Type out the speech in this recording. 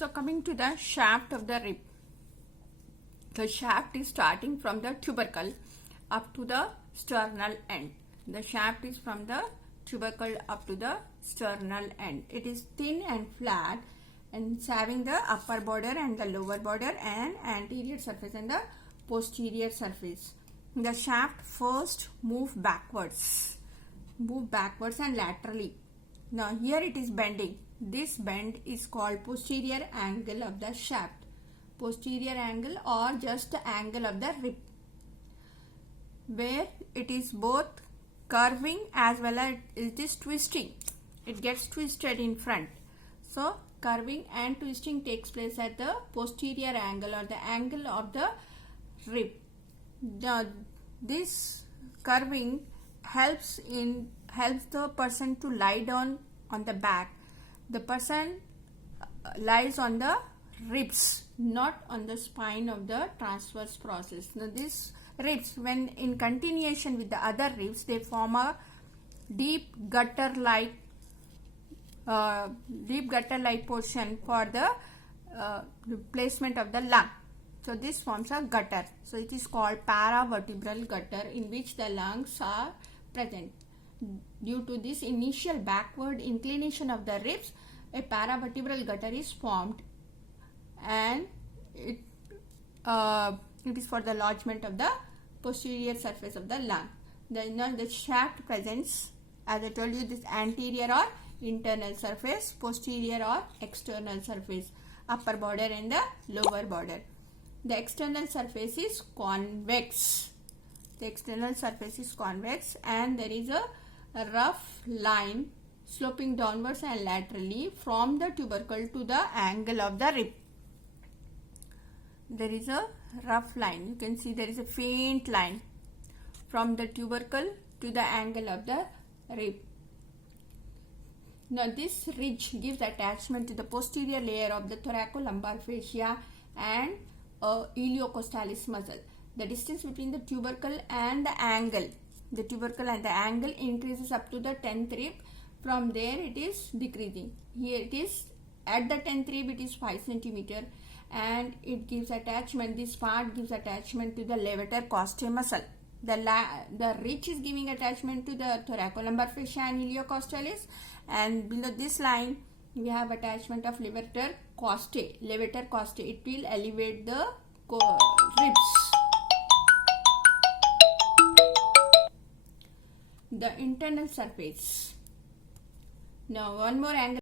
So coming to the shaft of the rib. The shaft is starting from the tubercle up to the sternal end. The shaft is from the tubercle up to the sternal end. It is thin and flat and it's having the upper border and the lower border and anterior surface and the posterior surface. The shaft first move backwards and laterally. Now here it is bending. This bend is called posterior angle of the shaft. Posterior angle or just the angle of the rib, where it is both curving as well as it is twisting. It gets twisted in front. So curving and twisting takes place at the posterior angle or the angle of the rib. This curving helps the person to lie down on the back. The person lies on the ribs, not on the spine of the transverse process. Now these ribs, when in continuation with the other ribs, they form a deep gutter like portion for the placement of the lung. So this forms a gutter. So it is called paravertebral gutter, in which the lungs are present. Due to this initial backward inclination of the ribs, a paravertebral gutter is formed, and it is for the lodgement of the posterior surface of the lung. The shaft presents, as I told you, this anterior or internal surface, posterior or external surface, upper border and the lower border. The external surface is convex. And there is a rough line sloping downwards and laterally from the tubercle to the angle of the rib. There is a rough line. You can see there is a faint line from the tubercle to the angle of the rib. Now this ridge gives attachment to the posterior layer of the thoracolumbar fascia and iliocostalis muscle. The distance between the tubercle and the angle increases up to the 10th rib. From there it is decreasing. Here it is at the 10th rib, it is 5 cm, and it gives attachment. This part gives attachment to the levator costae muscle. The ridge is giving attachment to the thoracolumbar fascia and iliocostalis, and below this line we have attachment of levator costae. It will elevate the ribs. The internal surface. Now one more angle